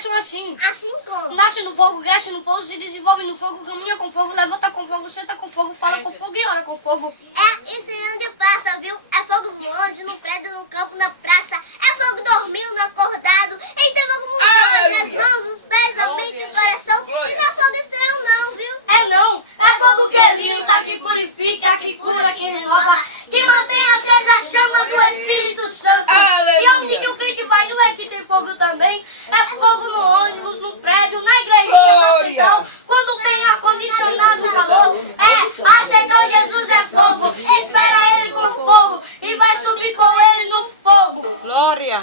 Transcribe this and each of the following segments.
crescem assim. Assim como? Nasce no fogo, cresce no fogo, se desenvolve no fogo, caminha com fogo, levanta com fogo, senta com fogo, fala com fogo e ora com fogo. É, isso aí onde passa, viu? É fogo no ônibus, no prédio, no campo, na praça. É fogo dormindo, acordado. E tem fogo nos olhos, nas mãos, nos pés, na mente, no coração. E não é fogo estranho não, viu? É não, é fogo que limpa, que purifica, que cura, que renova, que mantém acesa a chama do Espírito Santo. E onde que o crente vai, não é que tem fogo também? É fogo no ônibus, no prédio, na igrejinha, na central, quando tem ar-condicionado, calor. É, aceitou Jesus é fogo, espera ele com fogo e vai subir com ele no fogo. Glória.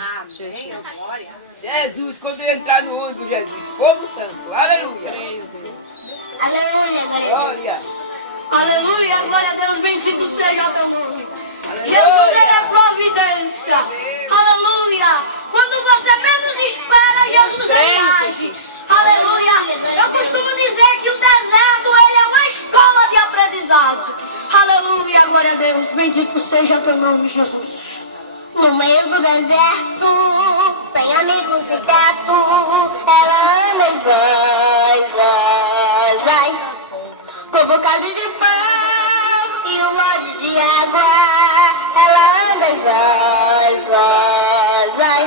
Jesus, quando eu entrar no ônibus, Jesus, fogo santo, aleluia. Aleluia, Glória. Aleluia, glória a Deus, bendito seja teu nome. Aleluia. Jesus, ele é providência. Aleluia. Quando você menos espera, Jesus ele age. Aleluia. Eu costumo dizer que o deserto ele é uma escola de aprendizado. Aleluia, glória a Deus, bendito seja teu nome, Jesus. no meio do deserto, sem amigos e teto, ela anda e vai, com um bocado de pão e um molde de água, ela anda e vai,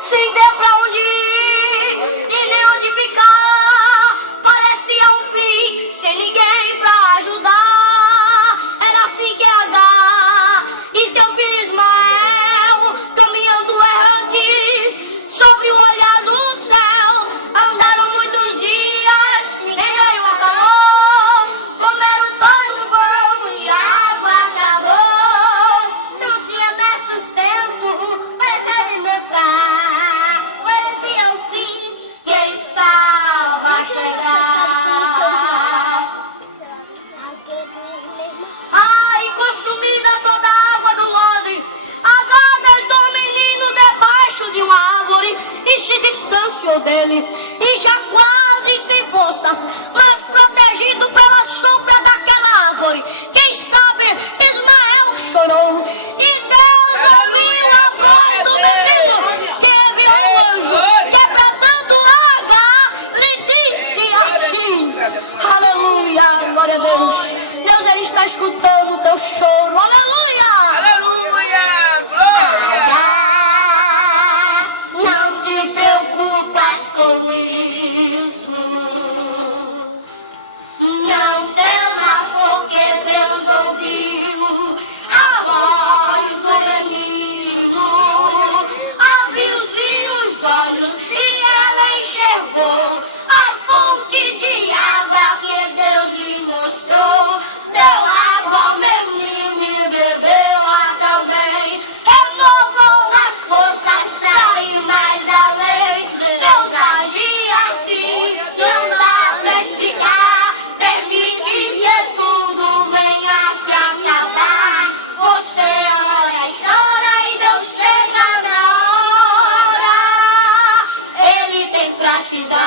Sem ter pra onde ir e nem onde ficar, parecia um fim, sem ninguém pra ajudar. Era assim que Agar e seu filho Ismael, caminhando errantes sobre o olhar do céu, andaram muitos dias, nem veio a calor, comeram todo pão e a água acabou. não tinha mais sustento para se alimentar, parecia um fim Que estava a chegar. Ai, consumida toda a água do lode, Agar deitou o menino debaixo de uma árvore e se distanciou dele, e já quase sem forças, mas protegido pela sombra daquela árvore. Quem sabe Ismael chorou, e Deus ouviu a voz do menino, que enviou um anjo, quebrantando Agar, lhe disse assim: aleluia, glória a Deus. Deus, ele está escutando o teu choro, aleluia. Aleluia. Glória. não te preocupas com isso. Não temas, porque Deus ouviu a voz do menino, abriu-se os olhos e ela enxergou a fonte de água que Deus lhe mostrou. Deu água ao menino e bebeu-a também, renovou as forças pra ir mais além. Deus agia assim, não dá pra explicar, permite que tudo venha a se acabar. Você ora e chora e Deus chega na hora, Ele tem pra te dar.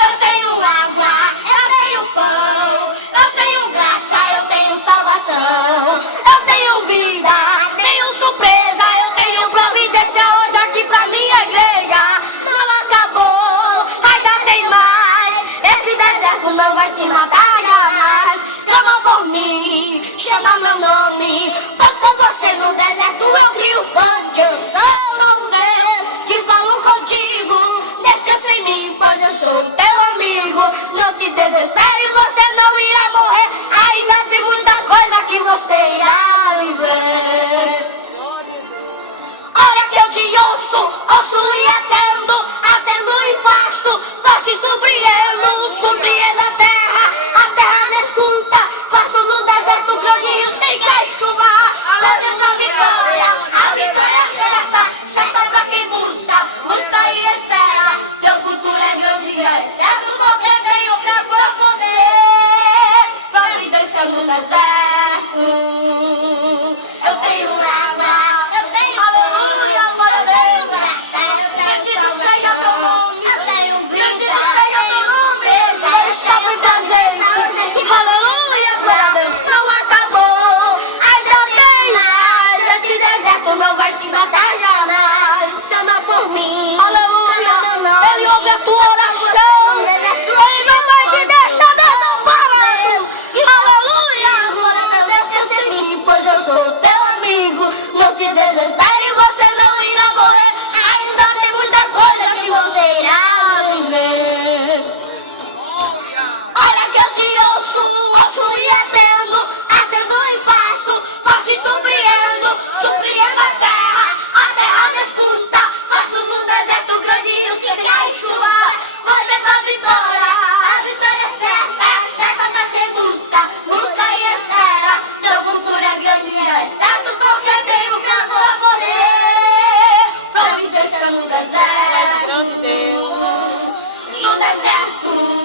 Eu tenho água, eu tenho pão, eu tenho graça, eu tenho salvação, eu tenho vida, tenho surpresa, eu tenho providência hoje aqui pra minha igreja. Não acabou, ainda tem mais, esse deserto não vai te matar jamais. Chama por mim, chama meu nome, pois com você no deserto eu crio fonte. Eu sou um Deus que falo contigo, descansa em mim, pois eu sou teu amigo. Não se desespere, você não irá morrer, ainda tem muita coisa que você irá viver. Olha que eu te ouço e atendo e faço e surpreendo a terra me escuta, faço no deserto grande rio sem que chuva, levando a vitória certa pra quem busca e espera, teu futuro é grande e é certo, porque tenho pra você, providência no deserto. Eu tenho água, eu tenho aleluia, glória a Deus, bendito seja teu nome, eu tenho bendito seja teu nome, Ele está muito presente, aleluia, glória a Deus. Não acabou, ainda tem mais, esse deserto não vai te matar jamais. deserto. grande Deus. No deserto.